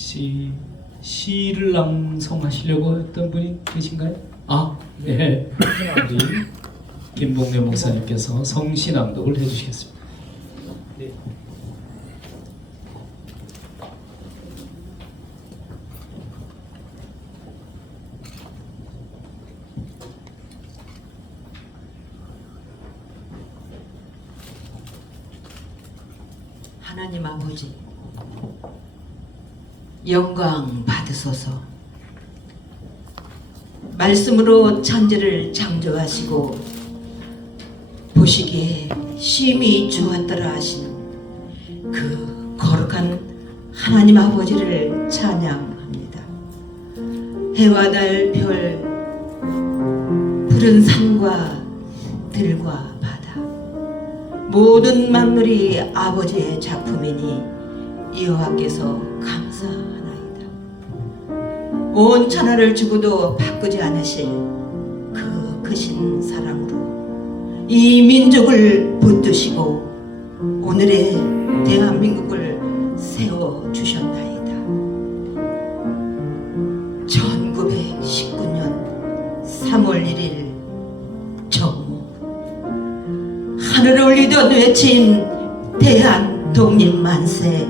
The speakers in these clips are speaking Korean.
혹시 시를 낭송하시려고 했던 분이 계신가요? 아, 네. 우리 김봉래 목사님께서 성시 낭독을 해주시겠습니다. 네. 하나님 아버지, 영광 받으소서. 말씀으로 천지를 창조하시고 보시기에 심히 좋았더라 하시는 그 거룩한 하나님 아버지를 찬양합니다. 해와 달, 별, 푸른 산과 들과 바다, 모든 만물이 아버지의 작품이니 여호와께서 감사하나이다. 온 천하를 주고도 바꾸지 않으실 그 크신 사랑으로 이 민족을 붙드시고 오늘의 대한민국을 세워주셨나이다. 1919년 3월 1일 정오, 하늘을 울리던 외친 대한 독립 만세.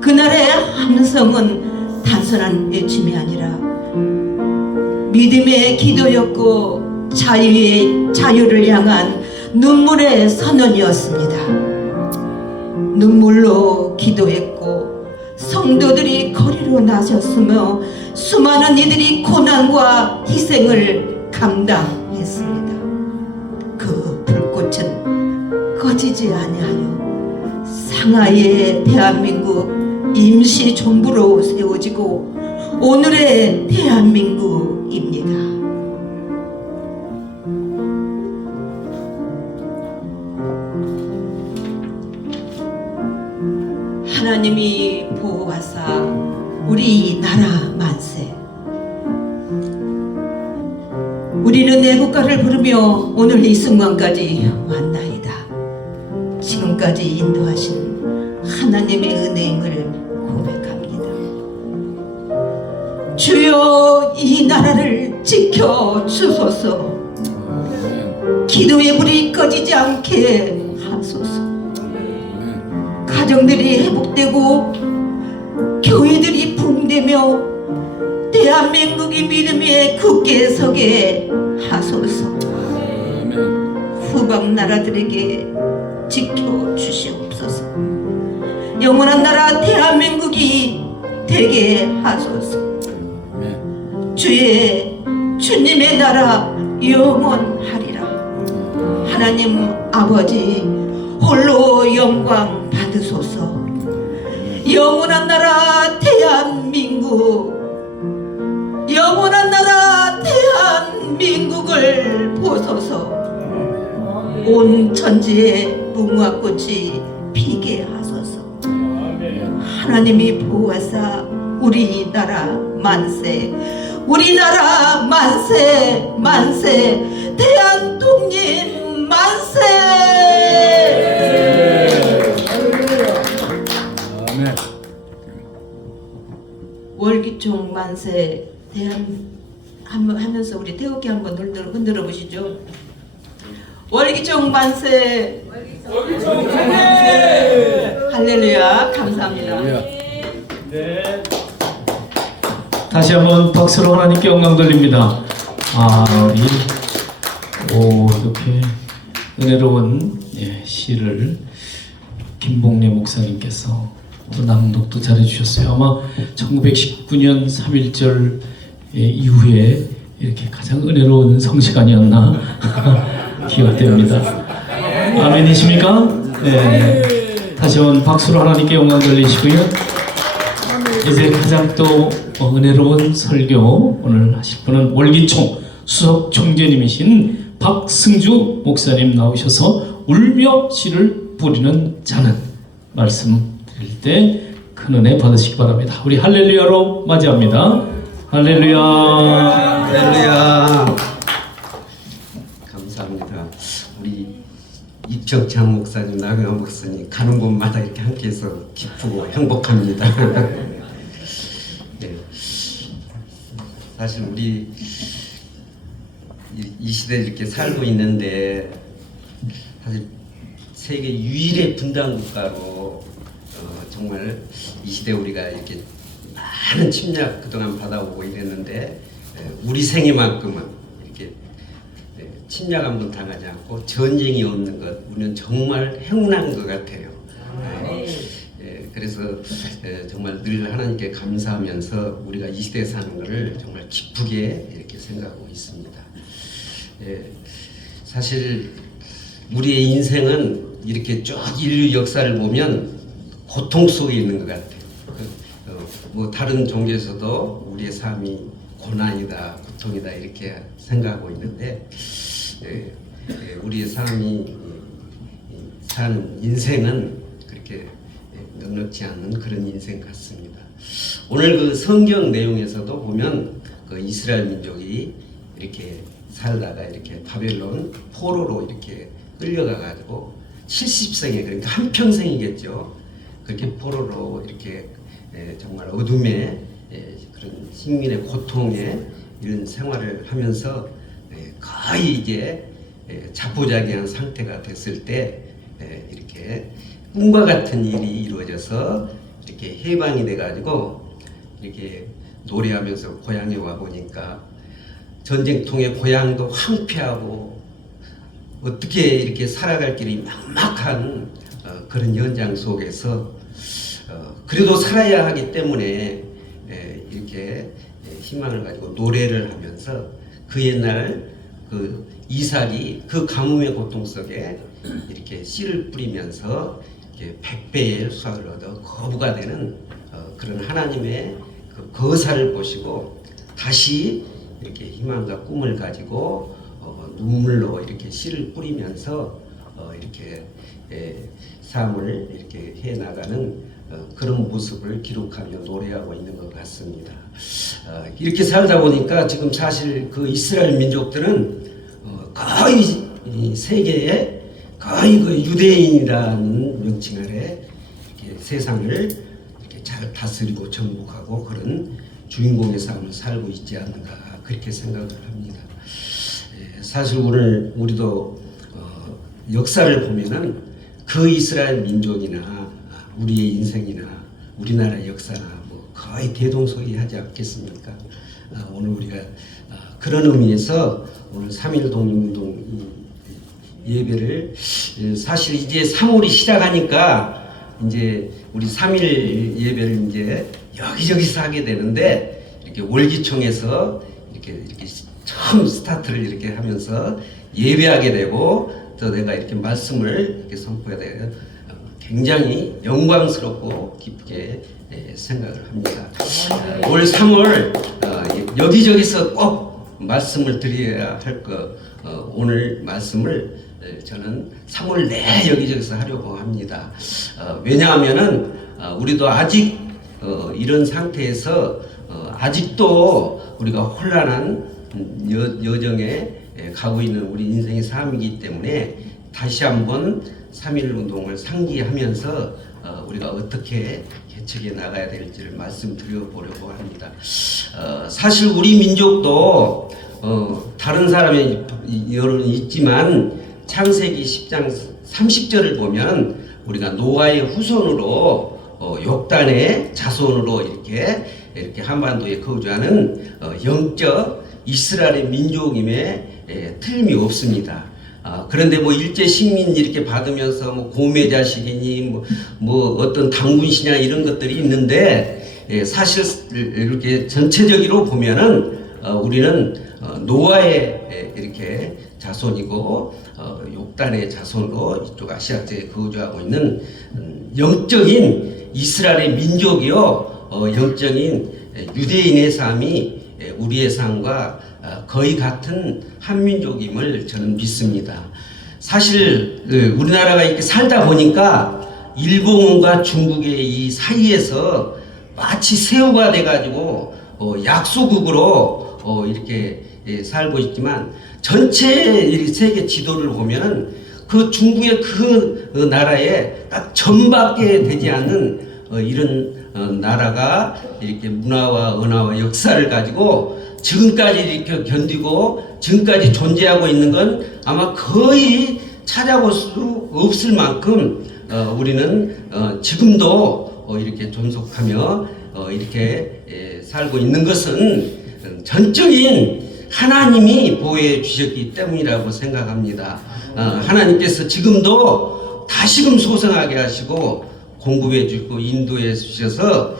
그날의 함성은 단순한 외침이 아니라 믿음의 기도였고 자유를 향한 눈물의 선언이었습니다. 눈물로 기도했고 성도들이 거리로 나섰으며 수많은 이들이 고난과 희생을 감당했습니다. 그 불꽃은 꺼지지 아니하여 상하이의 대한민국 임시정부로 세워지고 오늘의 대한민국입니다. 하나님이 보호하사 우리 나라 만세. 우리는 애국가를 부르며 오늘 이 순간까지 왔나이다. 지금까지 인도하신 하나님의 은혜임을 고백합니다. 주여, 이 나라를 지켜주소서. 기도의 불이 꺼지지 않게 하소서. 가정들이 회복되고 교회들이 붕대며 대한민국이 믿음 위에 굳게 서게 하소서. 후방 나라들에게 지켜주시옵소서. 영원한 나라 대한민국이 되게 하소서. 주님의 나라 영원하리라. 하나님 아버지, 홀로 영광 받으소서. 영원한 나라 대한민국, 영원한 나라 대한민국을 보소서. 온 천지에 무궁화꽃이 피게 하소서. 하나님이 보호하사 우리나라 만세, 우리나라 만세, 만세, 대한 독립 만세. 월기총 만세 하면서 우리 태극기 한번 흔들어 보시죠. 월기총 만세. 월기총 만세. 할렐루야. 감사합니다. 네. 다시 한번 박수로 하나님께 영광 돌립니다. 우리 이렇게 은혜로운 시를 김봉래 목사님께서 또 낭독도 잘해주셨어요. 아마 1919년 3.1절 이후에 이렇게 가장 은혜로운 성시간이었나 기억됩니다. 아멘이십니까? 네. 다시 한번 박수로 하나님께 영광 돌리시고요. 이제 가장 또 은혜로운 설교 오늘 하실 분은 월기총 수석 총재님이신 박승주 목사님 나오셔서 울며 시를 뿌리는 자는 말씀 드릴 때 큰 은혜 받으시기 바랍니다. 우리 할렐루야로 맞이합니다. 할렐루야. 할렐루야. 감사합니다. 우리 이 김정찬 목사님, 나경원 목사님 가는 곳마다 이렇게 함께해서 기쁘고 행복합니다. 네. 사실 우리 이 시대에 이렇게 살고 있는데 사실 세계 유일의 분단 국가로 정말 이 시대 우리가 이렇게 많은 침략 그동안 받아오고 이랬는데 우리 생애만큼은 이렇게 침략 한번 당하지 않고 전쟁이 없는 것 우리는 정말 행운한 것 같아요. 그래서 정말 늘 하나님께 감사하면서 우리가 이 시대에 사는 것을 정말 기쁘게 이렇게 생각하고 있습니다. 사실 우리의 인생은 이렇게 쭉 인류 역사를 보면 고통 속에 있는 것 같아요. 뭐 다른 종교에서도 우리의 삶이 고난이다, 고통이다 이렇게 생각하고 있는데 우리의 삶이 사는 인생은 그렇게 넉넉지 않은 그런 인생 같습니다. 오늘 그 성경 내용에서도 보면 그 이스라엘 민족이 이렇게 살다가 이렇게 바벨론 포로로 이렇게 끌려가 가지고 70생에 그러니까 한 평생이겠죠. 그렇게 포로로 이렇게 정말 어둠의 그런 식민의 고통에 이런 생활을 하면서 거의 이제 자포자기한 상태가 됐을 때 이렇게 꿈과 같은 일이 이루어져서 이렇게 해방이 돼가지고 이렇게 노래하면서 고향에 와 보니까 전쟁통에 고향도 황폐하고 어떻게 이렇게 살아갈 길이 막막한 그런 현장 속에서 그래도 살아야 하기 때문에 이렇게 희망을 가지고 노래를 하면서 그 옛날 그 이삭이 그 가뭄의 고통 속에 이렇게 씨를 뿌리면서 이렇게 100배의 수확을 얻어 거부가 되는 그런 하나님의 그 거사를 보시고 다시 이렇게 희망과 꿈을 가지고 눈물로 이렇게 씨를 뿌리면서 이렇게 삶을 이렇게 해 나가는 그런 모습을 기록하며 노래하고 있는 것 같습니다. 이렇게 살다 보니까 지금 사실 그 이스라엘 민족들은 거의 세계에 거의 그 유대인이라는 명칭 아래 이렇게 세상을 이렇게 잘 다스리고 정복하고 그런 주인공의 삶을 살고 있지 않는가 그렇게 생각을 합니다. 사실 오늘 우리도 역사를 보면은 그 이스라엘 민족이나 우리의 인생이나 우리나라 역사나 뭐 거의 대동소이하지 않겠습니까? 오늘 우리가 그런 의미에서 오늘 3.1 독립운동 예배를 사실 이제 3월이 시작하니까 이제 우리 3.1 예배를 이제 여기저기서 하게 되는데 이렇게 월기총에서 이렇게 처음 스타트를 이렇게 하면서 예배하게 되고 또 내가 이렇게 말씀을 이렇게 선포해야 되고 굉장히 영광스럽고 기쁘게 생각을 합니다. 올 3월 여기저기서 꼭 말씀을 드려야 할 오늘 말씀을 저는 3월 내 여기저기서 하려고 합니다. 왜냐하면은 우리도 아직 이런 상태에서 아직도 우리가 혼란한 여정에 가고 있는 우리 인생의 삶이기 때문에 다시 한번 3.1 운동을 상기하면서 우리가 어떻게 개척해 나가야 될지를 말씀드려보려고 합니다. 사실 우리 민족도 다른 사람의 여론이 있지만 창세기 10장 30절을 보면 우리가 노아의 후손으로 욕단의 자손으로 이렇게 한반도에 거주하는 영적 이스라엘의 민족임에 틀림이 없습니다. 그런데 뭐 일제 식민 이렇게 받으면서 뭐 고매 자식이니 뭐 어떤 당군 신앙 이런 것들이 있는데 사실 이렇게 전체적으로 보면은 우리는 노아의 이렇게 자손이고 욕단의 자손으로 이쪽 아시아쪽에 거주하고 있는 영적인 이스라엘의 민족이요 영적인 유대인의 삶이 우리의 삶과 거의 같은 한민족임을 저는 믿습니다. 사실 우리나라가 이렇게 살다 보니까 일본과 중국의 이 사이에서 마치 새우가 돼가지고 약소국으로 이렇게 살고 있지만 전체 세계 지도를 보면은 그 중국의 그 나라에 딱 전밖에 되지 않는 이런 나라가 이렇게 문화와 언어와 역사를 가지고 지금까지 이렇게 견디고 지금까지 존재하고 있는 건 아마 거의 찾아볼 수 없을 만큼 우리는 지금도 이렇게 존속하며 이렇게 살고 있는 것은 전적인 하나님이 보호해 주셨기 때문이라고 생각합니다. 하나님께서 지금도 다시금 소생하게 하시고 공급해 주고 인도해 주셔서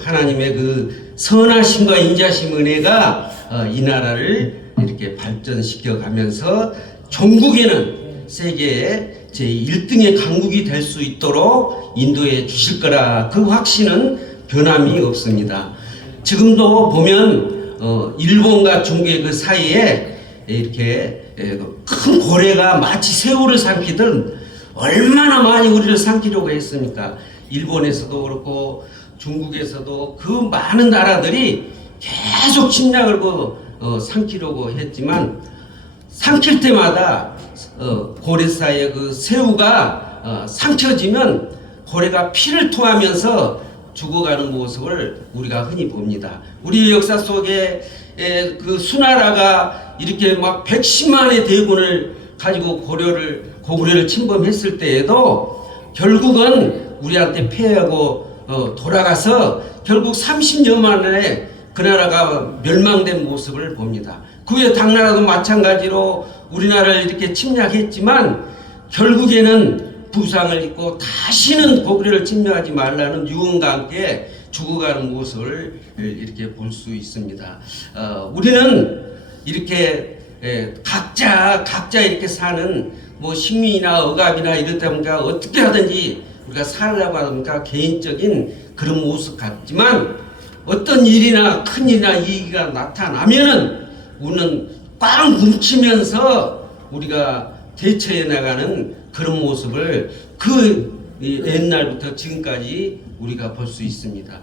하나님의 그 선하심과 인자심 은혜가 이 나라를 이렇게 발전시켜 가면서 종국에는 세계의 제1등의 강국이 될 수 있도록 인도해 주실 거라 그 확신은 변함이 없습니다. 지금도 보면 일본과 중국의 그 사이에 이렇게 큰 고래가 마치 새우를 삼키듯 얼마나 많이 우리를 삼키려고 했습니까? 일본에서도 그렇고 중국에서도 그 많은 나라들이 계속 침략을 삼키려고 했지만 삼킬 때마다 고래 사이에 그 새우가 삼켜지면 고래가 피를 토하면서 죽어가는 모습을 우리가 흔히 봅니다. 우리 역사 속에 그 수나라가 이렇게 막 110만의 대군을 가지고 고구려를 침범했을 때에도 결국은 우리한테 패하고 돌아가서 결국 30년 만에 그 나라가 멸망된 모습을 봅니다. 그 후에 당나라도 마찬가지로 우리나라를 이렇게 침략했지만 결국에는 부상을 입고 다시는 고구려를 침략하지 말라는 유언과 함께 죽어가는 모습을 이렇게 볼 수 있습니다. 우리는 이렇게 각자 이렇게 사는 뭐 식민이나 억압이나 이렇다 보니까 어떻게 하든지 우리가 살려고 하니까 개인적인 그런 모습 같지만 어떤 일이나 큰 일이나 이익이 나타나면은 우리는 꽉 뭉치면서 우리가 대처해 나가는 그런 모습을 그 옛날부터 지금까지 우리가 볼 수 있습니다.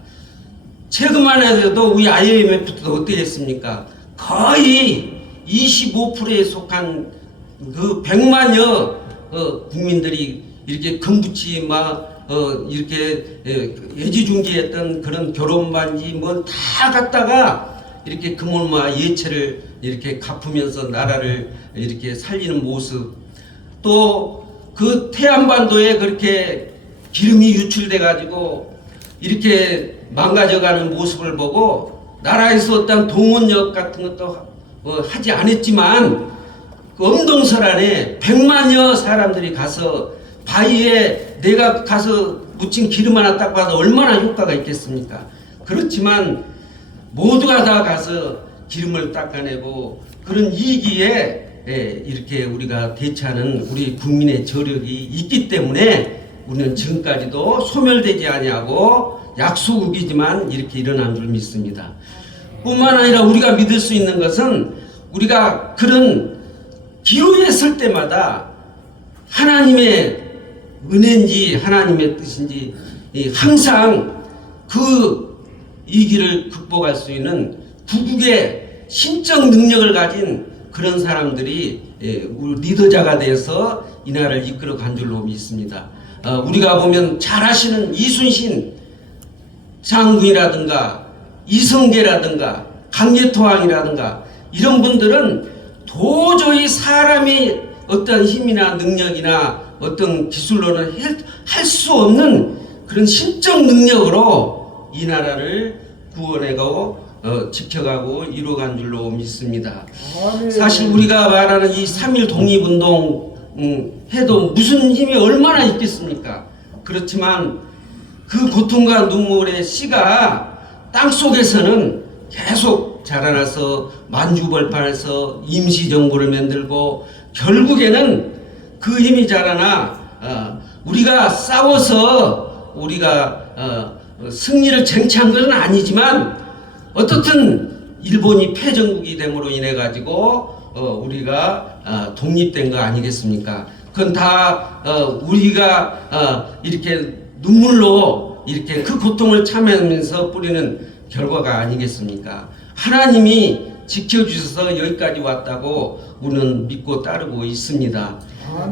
최근만 해도 우리 IMF도 어떻게 했습니까? 거의 25%에 속한 그 100만여 국민들이 이렇게 금붙이 이렇게 애지중지했던 그런 결혼 반지 뭐 다 갖다가 이렇게 금올마 예체를 이렇게 갚으면서 나라를 이렇게 살리는 모습, 또 그 태안반도에 그렇게 기름이 유출돼 가지고 이렇게 망가져가는 모습을 보고 나라에서 어떤 동원력 같은 것도 하지 않았지만 그 엄동설 안에 100만여 사람들이 가서 바위에 내가 가서 묻힌 기름 하나 딱 봐도 얼마나 효과가 있겠습니까? 그렇지만 모두가 다 가서 기름을 닦아내고 그런 이기에 이렇게 우리가 대처하는 우리 국민의 저력이 있기 때문에 우리는 지금까지도 소멸되지 아니하고 약소국이지만 이렇게 일어난 줄 믿습니다. 뿐만 아니라 우리가 믿을 수 있는 것은 우리가 그런 기회에 설 때마다 하나님의 은혜인지 하나님의 뜻인지 항상 그 위기를 극복할 수 있는 구국의 신적 능력을 가진 그런 사람들이 우리 리더자가 돼서 이 나라를 이끌어 간 줄로 믿습니다. 우리가 보면 잘 아시는 이순신 장군이라든가 이성계라든가 강제토왕이라든가 이런 분들은 도저히 사람이 어떤 힘이나 능력이나 어떤 기술로는 할 수 없는 그런 신적 능력으로 이 나라를 구원해가고 지켜가고 이루어간 줄로 믿습니다. 사실 우리가 말하는 이 3.1 독립운동 해도 무슨 힘이 얼마나 있겠습니까? 그렇지만 그 고통과 눈물의 씨가 땅속에서는 계속 자라나서 만주벌판에서 임시정부를 만들고 결국에는 그 힘이 자라나 우리가 싸워서 우리가 승리를 쟁취한 것은 아니지만 어떻든 일본이 패전국이 됨으로 인해 가지고 우리가 독립된 거 아니겠습니까? 그건 다 우리가 이렇게 눈물로 이렇게 그 고통을 참으면서 뿌리는 결과가 아니겠습니까? 하나님이 지켜주셔서 여기까지 왔다고 우리는 믿고 따르고 있습니다.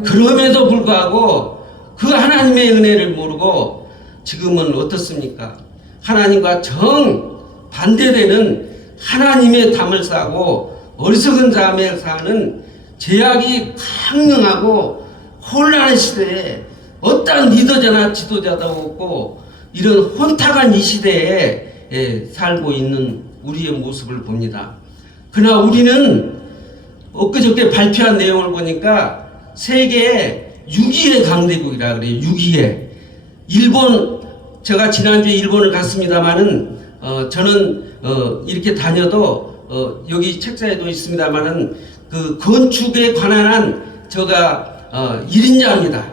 그럼에도 불구하고 그 하나님의 은혜를 모르고 지금은 어떻습니까? 하나님과 정 반대되는 하나님의 담을 싸고 어리석은 자의 사는 제약이 강력하고 혼란의 시대에 어떠한 리더자나 지도자도 없고 이런 혼탁한 이 시대에 살고 있는 우리의 모습을 봅니다. 그러나 우리는 엊그저께 발표한 내용을 보니까 세계 6위의 강대국이라 그래요. 6위의. 일본, 제가 지난주에 일본을 갔습니다마는 저는 이렇게 다녀도 여기 책자에도 있습니다마는 그 건축에 관한 제가 1인자입니다.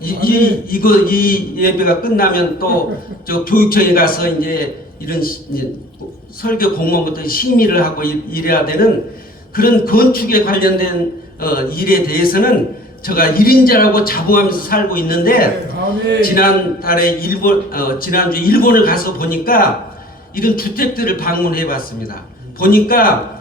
이 예배가 끝나면 또 저 교육청에 가서 이제 이런 설교 공무원부터 심의를 하고 이래야 되는 그런 건축에 관련된 일에 대해서는 제가 1인자라고 자부하면서 살고 있는데 지난달에 지난주 일본을 가서 보니까 이런 주택들을 방문해 봤습니다. 보니까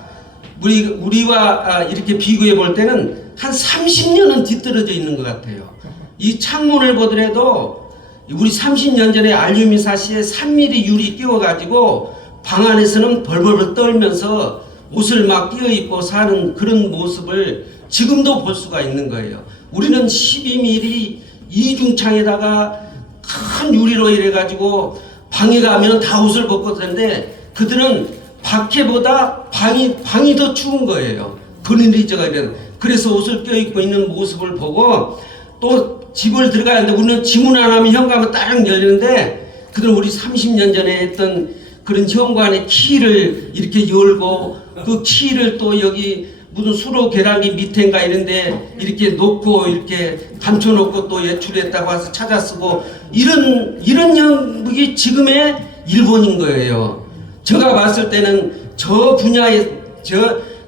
우리와 이렇게 비교해 볼 때는 한 30년은 뒤떨어져 있는 것 같아요. 이 창문을 보더라도 우리 30년 전에 알루미늄 사시에 3mm 유리 끼워가지고 방 안에서는 벌벌 떨면서 옷을 막 끼어입고 사는 그런 모습을 지금도 볼 수가 있는 거예요. 우리는 12mm 이중창에다가 큰 유리로 이래가지고 방에 가면 다 옷을 벗고 그러는데 그들은 밖에보다 방이 더 추운 거예요. 버니리저가 이런. 그래서 옷을 껴입고 있는 모습을 보고 또 집을 들어가는데 우리는 지문 안 하면 현관은 따릉 열리는데 그들은 우리 30년 전에 했던 그런 현관의 키를 이렇게 열고 그 키를 또 여기 무슨 수로 계란기 밑에인가 이런데 이렇게 놓고 이렇게 감춰놓고 또 예출했다고 해서 찾아 쓰고 이런 형국이 지금의 일본인 거예요. 제가 봤을 때는 저 분야에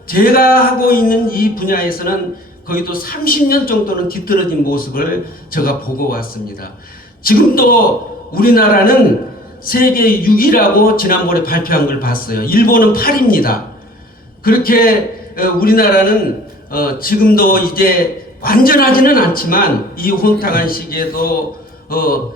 제가 하고 있는 이 분야에서는 거기도 30년 정도는 뒤떨어진 모습을 제가 보고 왔습니다. 지금도 우리나라는 세계 6위라고 지난번에 발표한 걸 봤어요. 일본은 8위입니다. 그렇게 우리나라는 지금도 이제 완전하지는 않지만 이 혼탁한 시기에도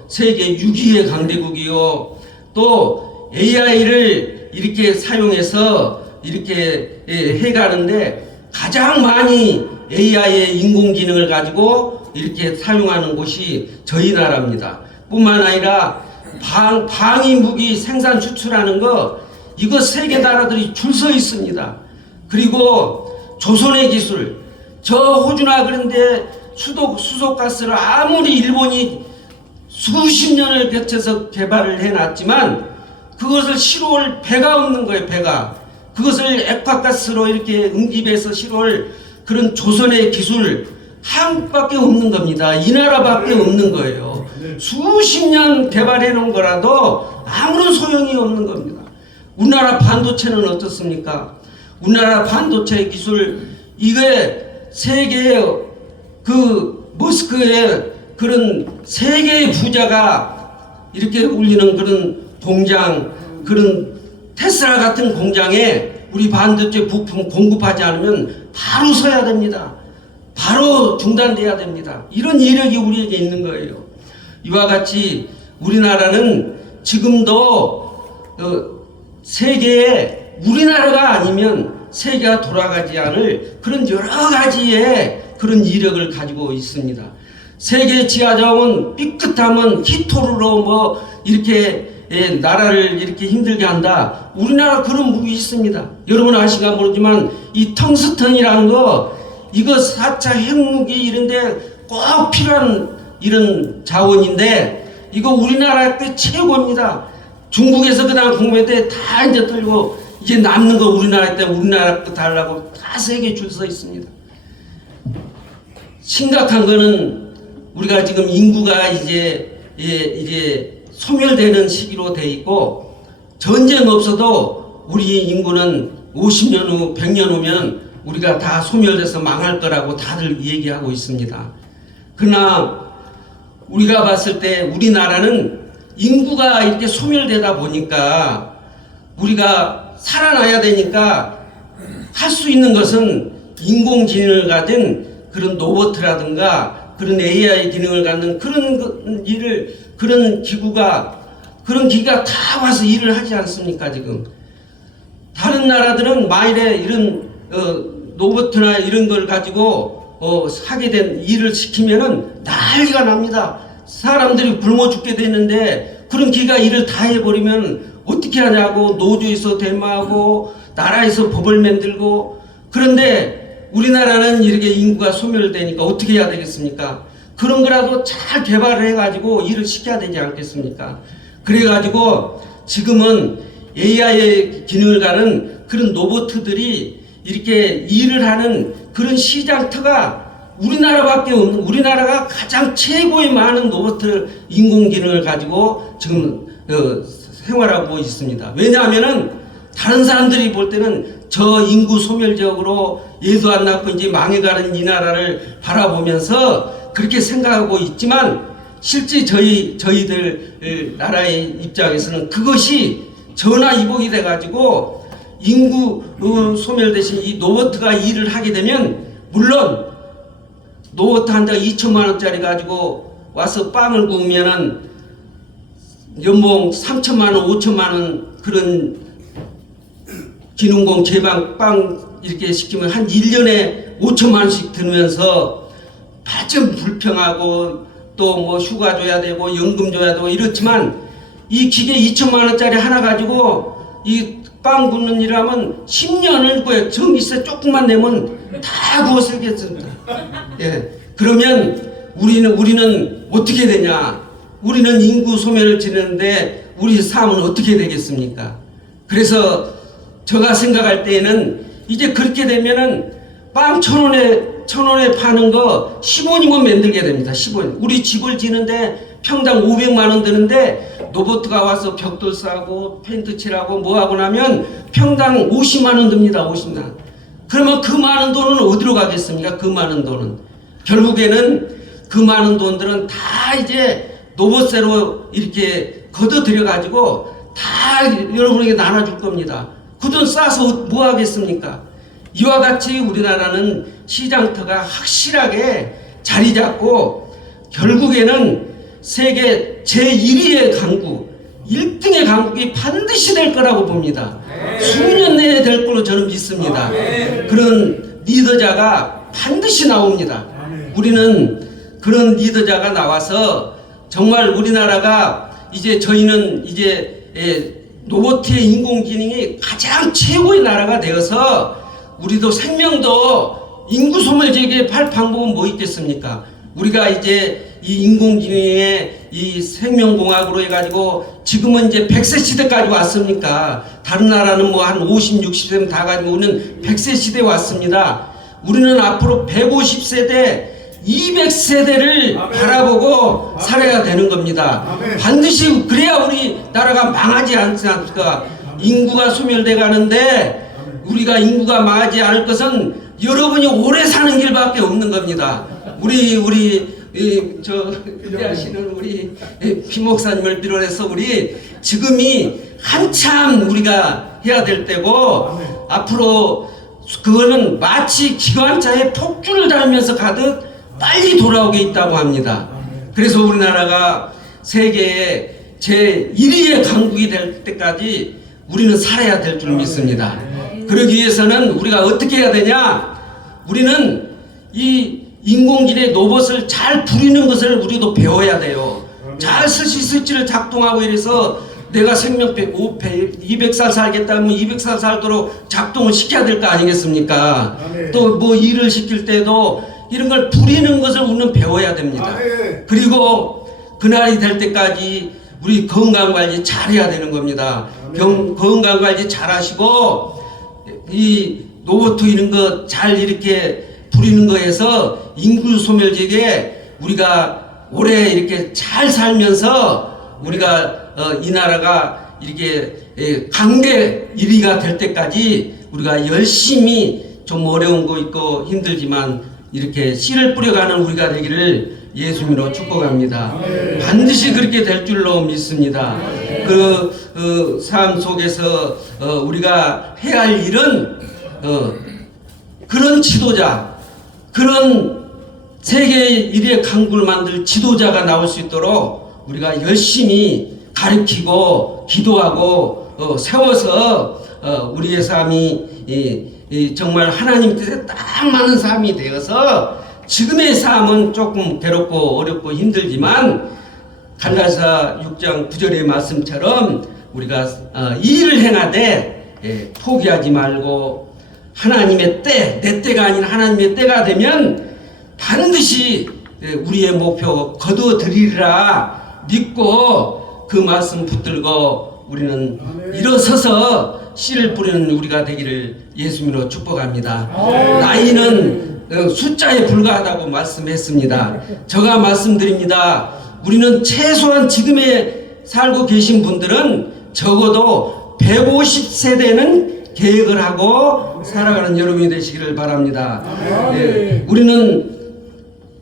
세계 6위의 강대국이요. 또 AI를 이렇게 사용해서 이렇게 해가는데 가장 많이 AI의 인공지능을 가지고 이렇게 사용하는 곳이 저희 나라입니다. 뿐만 아니라 방위 무기 생산 수출하는 거 이거 세계 나라들이 줄 서 있습니다. 그리고 조선의 기술 저 호주나 그런데 수소가스를 아무리 일본이 수십 년을 거쳐서 개발을 해놨지만 그것을 실어올 배가 없는 거예요. 배가 그것을 액화가스로 이렇게 응집해서 실어올 그런 조선의 기술 한국밖에 없는 겁니다. 이 나라밖에 없는 거예요. 수십 년 개발해 놓은 거라도 아무런 소용이 없는 겁니다. 우리나라 반도체는 어떻습니까? 우리나라 반도체 기술 이게 세계의 그 머스크의 그런 세계의 부자가 이렇게 울리는 그런 공장 그런 테슬라 같은 공장에 우리 반도체 부품 공급하지 않으면 바로 서야 됩니다. 바로 중단돼야 됩니다. 이런 이력이 우리에게 있는 거예요. 이와 같이 우리나라는 지금도 세계에 우리나라가 아니면 세계가 돌아가지 않을 그런 여러 가지의 그런 이력을 가지고 있습니다. 세계 지하자원은 삐끗하면 히토르로 뭐 이렇게 나라를 이렇게 힘들게 한다. 우리나라 그런 무기 있습니다. 여러분 아시가 모르지만 이 텅스턴이라는 거 이거 4차 핵무기 이런데 꼭 필요한 이런 자원인데 이거 우리나라 때 최고입니다. 중국에서 그다음 공매 때 다 이제 떨고 이제 남는 거 우리나라 때 우리나라 거 달라고 다 세계 줄 서 있습니다. 심각한 거는 우리가 지금 인구가 이제 소멸되는 시기로 돼 있고 전쟁 없어도 우리 인구는 50년 후 100년 후면 우리가 다 소멸돼서 망할 거라고 다들 얘기하고 있습니다. 그러나 우리가 봤을 때 우리나라는 인구가 이렇게 소멸되다 보니까 우리가 살아나야 되니까 할 수 있는 것은 인공지능을 가진 그런 로봇이라든가 그런 AI 기능을 갖는 그런 기구가 다 와서 일을 하지 않습니까 지금? 다른 나라들은 만일에 이런 로봇이나 이런 걸 가지고 하게 된 일을 시키면은 난리가 납니다. 사람들이 굶어 죽게 되는데 그런 기가 일을 다 해버리면 어떻게 하냐고 노조에서 대마하고 나라에서 법을 만들고. 그런데 우리나라는 이렇게 인구가 소멸되니까 어떻게 해야 되겠습니까? 그런 거라도 잘 개발을 해가지고 일을 시켜야 되지 않겠습니까? 그래가지고 지금은 AI 기능을 가는 그런 로봇들이 이렇게 일을 하는 그런 시장터가 우리나라밖에 없는, 우리나라가 가장 최고의 많은 로봇 인공지능을 가지고 지금 생활하고 있습니다. 왜냐하면은 다른 사람들이 볼 때는 저 인구 소멸 지역으로 얘도 안 낳고 이제 망해가는 이 나라를 바라보면서 그렇게 생각하고 있지만 실제 저희들 나라의 입장에서는 그것이 전화위복이 돼가지고 인구 소멸 대신 이 로봇가 일을 하게 되면, 물론 로봇 한 대 2천만 원짜리 가지고 와서 빵을 구우면은 연봉 3천만 원, 5천만 원 그런 기능공 제방 빵 이렇게 시키면 한 1년에 5천만 원씩 들면서 좀 불평하고 또 뭐 휴가 줘야 되고 연금 줘야 되고 이렇지만, 이 기계 2천만 원짜리 하나 가지고 이 빵 굽는 일 하면 10년을 구해. 전기세 조금만 내면 다 구워 쓰겠습니다. 예. 그러면 우리는 어떻게 되냐? 우리는 인구 소멸을 지내는데 우리 삶은 어떻게 되겠습니까? 그래서 제가 생각할 때에는 이제 그렇게 되면은 빵 1,000원에 파는 거 10원이면 만들게 됩니다. 10원. 우리 집을 지는데 평당 500만 원 드는데 로봇가 와서 벽돌 싸고 페인트 칠하고 뭐하고 나면 평당 50만 원 듭니다. 50만 원. 그러면 그 많은 돈은 어디로 가겠습니까? 그 많은 돈은. 결국에는 그 많은 돈들은 다 이제 로봇세로 이렇게 걷어들여 가지고 다 여러분에게 나눠줄 겁니다. 그 돈 싸서 뭐 하겠습니까? 이와 같이 우리나라는 시장터가 확실하게 자리 잡고 결국에는 세계 제1위의 강국, 1등의 강국이 반드시 될 거라고 봅니다. 수년 내에 될 걸로 저는 믿습니다. 그런 리더자가 반드시 나옵니다. 우리는 그런 리더자가 나와서 정말 우리나라가 이제 저희는 이제 로봇의 인공지능이 가장 최고의 나라가 되어서 우리도 생명도 인구 소멸제기에 팔 방법은 뭐 있겠습니까? 우리가 이제 이 인공지능의 이 생명공학으로 해가지고 지금은 이제 100세 시대까지 왔습니까? 다른 나라는 뭐 한 50, 60세면 다 가지고 우리는 100세 시대에 왔습니다. 우리는 앞으로 150세대, 200세대를 바라보고 살아야 되는 겁니다. 반드시 그래야 우리 나라가 망하지 않지 않습니까? 인구가 소멸돼 가는데 우리가 인구가 망하지 않을 것은 여러분이 오래 사는 길밖에 없는 겁니다. 기대하시는 우리 김 목사님을 비롯해서 우리 지금이 한참 우리가 해야 될 때고, 앞으로 그거는 마치 기관차에 폭주를 달면서 가듯 빨리 돌아오게 있다고 합니다. 그래서 우리나라가 세계의 제1위의 강국이 될 때까지 우리는 살아야 될 줄 믿습니다. 그러기 위해서는 우리가 어떻게 해야 되냐? 우리는 이 인공지능 로봇을 잘 부리는 것을 우리도 배워야 돼요. 잘 쓸 수 있을지를 작동하고 이래서 내가 생명 200살 살겠다면 200살 살도록 작동을 시켜야 될 거 아니겠습니까? 또 뭐 일을 시킬 때도 이런 걸 부리는 것을 우리는 배워야 됩니다. 그리고 그날이 될 때까지 우리 건강관리 잘해야 되는 겁니다. 건강관리 잘 하시고 이 로봇 이런 거 잘 이렇게 부리는 거에서 인구 소멸제에 우리가 오래 이렇게 잘 살면서 우리가 이 나라가 이렇게 강대 1위가 될 때까지 우리가 열심히 좀 어려운 거 있고 힘들지만 이렇게 씨를 뿌려가는 우리가 되기를 예수님으로 축복합니다. 반드시 그렇게 될 줄로 믿습니다. 그 삶 속에서 우리가 해야 할 일은 그런 지도자, 그런 세계 1의 강국을 만들 지도자가 나올 수 있도록 우리가 열심히 가르치고 기도하고 세워서 우리의 삶이 정말 하나님 뜻에 딱 맞는 삶이 되어서 지금의 삶은 조금 괴롭고 어렵고 힘들지만 갈라디아 6장 9절의 말씀처럼 우리가 이 일을 행하되 포기하지 말고 하나님의 때, 내 때가 아닌 하나님의 때가 되면 반드시 우리의 목표 거두어드리리라 믿고 그 말씀 붙들고 우리는 일어서서 씨를 뿌리는 우리가 되기를 예수님으로 축복합니다. 나이는 숫자에 불과하다고 말씀했습니다. 제가 말씀드립니다. 우리는 최소한 지금에 살고 계신 분들은 적어도 150세대는 계획을 하고 살아가는 여러분이 되시기를 바랍니다. 우리는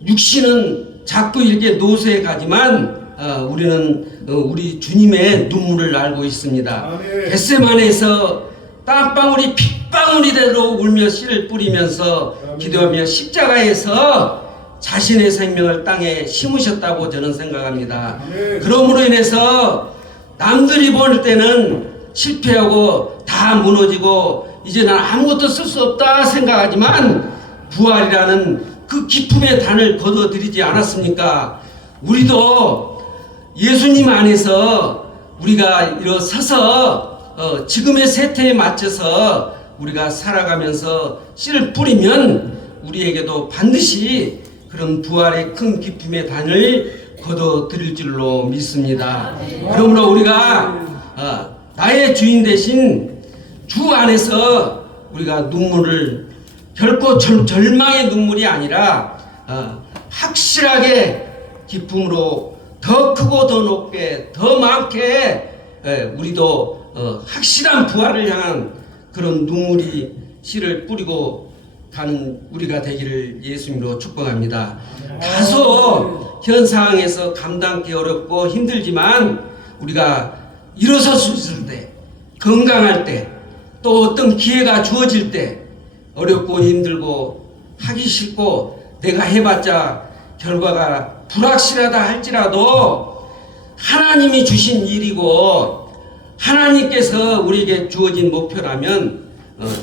육신은 자꾸 이렇게 노쇠해 가지만 우리는 우리 주님의 눈물을 알고 있습니다. 겟세마네에서 땀방울이 핏방울이 되도록 울며 씨를 뿌리면서 기도하며 십자가에서 자신의 생명을 땅에 심으셨다고 저는 생각합니다. 그러므로 인해서 남들이 볼 때는 실패하고 다 무너지고 이제 난 아무것도 쓸 수 없다 생각하지만 부활이라는 그 기쁨의 단을 거둬들이지 않았습니까? 우리도 예수님 안에서 우리가 일어서서 지금의 세태에 맞춰서 우리가 살아가면서 씨를 뿌리면 우리에게도 반드시 그런 부활의 큰 기쁨의 단을 거둬들일 줄로 믿습니다. 그러므로 우리가 나의 주인 대신 주 안에서 우리가 눈물을 결코 절망의 눈물이 아니라 확실하게 기쁨으로 더 크고 더 높게 더 많게 우리도 확실한 부활을 향한 그런 눈물이 씨를 뿌리고 가는 우리가 되기를 예수님으로 축복합니다. 다소 현 상황에서 감당하기 어렵고 힘들지만 우리가 일어설 수 있을 때, 건강할 때, 또 어떤 기회가 주어질 때 어렵고 힘들고 하기 싫고 내가 해봤자 결과가 불확실하다 할지라도 하나님이 주신 일이고 하나님께서 우리에게 주어진 목표라면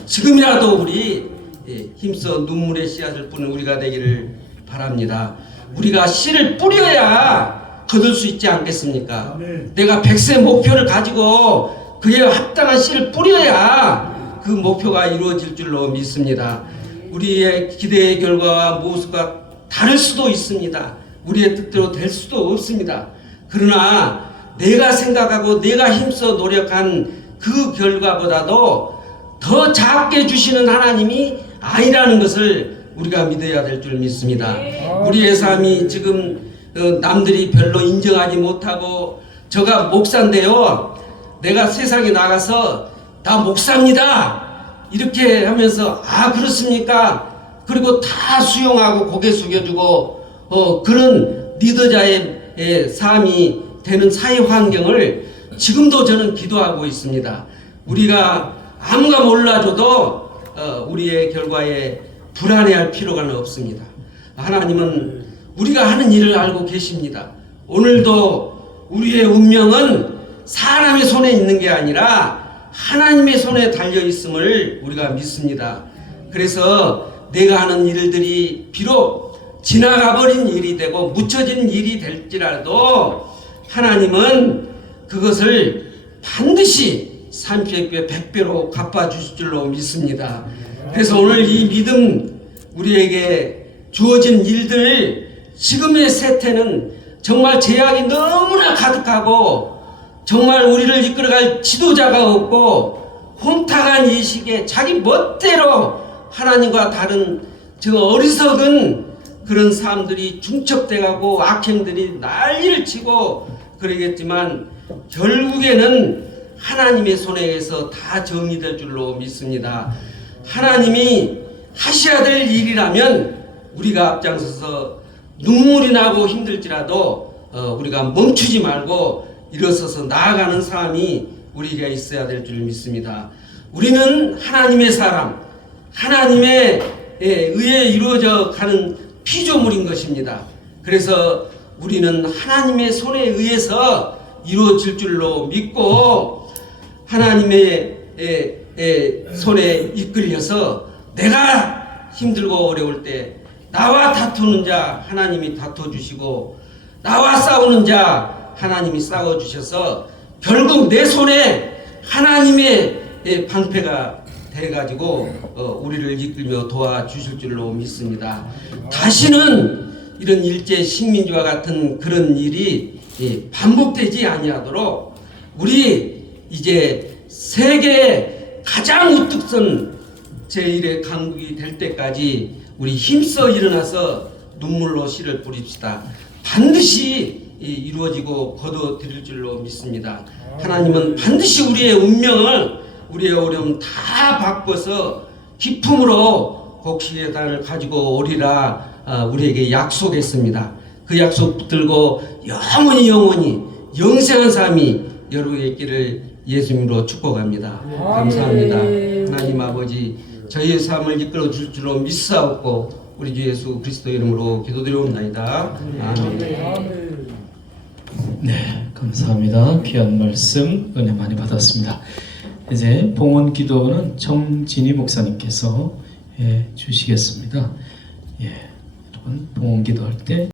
지금이라도 우리 힘써 눈물의 씨앗을 뿌는 우리가 되기를 바랍니다. 우리가 씨를 뿌려야 거둘 수 있지 않겠습니까? 내가 100세 목표를 가지고 그에 합당한 씨를 뿌려야 그 목표가 이루어질 줄로 믿습니다. 우리의 기대의 결과와 모습과 다를 수도 있습니다. 우리의 뜻대로 될 수도 없습니다. 그러나 내가 생각하고 내가 힘써 노력한 그 결과보다도 더 작게 주시는 하나님이 아니라는 것을 우리가 믿어야 될 줄 믿습니다. 우리의 삶이 지금 남들이 별로 인정하지 못하고 저가 목사인데요, 내가 세상에 나가서 나 목사입니다 이렇게 하면서 아 그렇습니까? 그리고 다 수용하고 고개 숙여주고 그런 리더자의 삶이 되는 사회 환경을 지금도 저는 기도하고 있습니다. 우리가 아무가 몰라줘도 우리의 결과에 불안해할 필요가 없습니다. 하나님은 우리가 하는 일을 알고 계십니다. 오늘도 우리의 운명은 사람의 손에 있는 게 아니라 하나님의 손에 달려 있음을 우리가 믿습니다. 그래서 내가 하는 일들이 비록 지나가버린 일이 되고 묻혀진 일이 될지라도 하나님은 그것을 반드시 30배 100배로 갚아주실 줄로 믿습니다. 그래서 오늘 이 믿음 우리에게 주어진 일들 지금의 세태는 정말 제약이 너무나 가득하고 정말 우리를 이끌어갈 지도자가 없고 혼탁한 이 시기에 자기 멋대로 하나님과 다른 저 어리석은 그런 사람들이 중첩돼가고 악행들이 난리를 치고 그러겠지만 결국에는 하나님의 손에 의해서 다 정리될 줄로 믿습니다. 하나님이 하셔야 될 일이라면 우리가 앞장서서 눈물이 나고 힘들지라도 우리가 멈추지 말고 일어서서 나아가는 사람이 우리가 있어야 될 줄 믿습니다. 우리는 하나님의 사람, 하나님의 의해 이루어져 가는 피조물인 것입니다. 그래서 우리는 하나님의 손에 의해서 이루어질 줄로 믿고 하나님의 손에 이끌려서 내가 힘들고 어려울 때 나와 다투는 자 하나님이 다퉈주시고 나와 싸우는 자 하나님이 싸워주셔서 결국 내 손에 하나님의 방패가 돼가지고 우리를 이끌며 도와주실 줄로 믿습니다. 다시는 이런 일제 식민지와 같은 그런 일이 반복되지 아니하도록 우리 이제 세계 가장 우뚝 선 제1의 강국이 될 때까지 우리 힘써 일어나서 눈물로 씨를 뿌립시다. 반드시 이루어지고 거둬들일 줄로 믿습니다. 하나님은 반드시 우리의 운명을 우리의 어려움 다 바꿔서 기쁨으로 곡식의 단을 가지고 오리라 우리에게 약속했습니다. 그 약속 붙들고 영원히 영생한 삶이 여러분의 길을 예수님으로 축복합니다. 감사합니다. 하나님 아버지 저희의 삶을 이끌어 줄 줄로 믿사옵고 우리 주 예수 그리스도 이름으로 기도드리옵나이다. 아멘. 네, 감사합니다. 귀한 말씀 은혜 많이 받았습니다. 이제 봉헌 기도는 정진희 목사님께서 주시겠습니다. 여러분 봉헌 기도할 때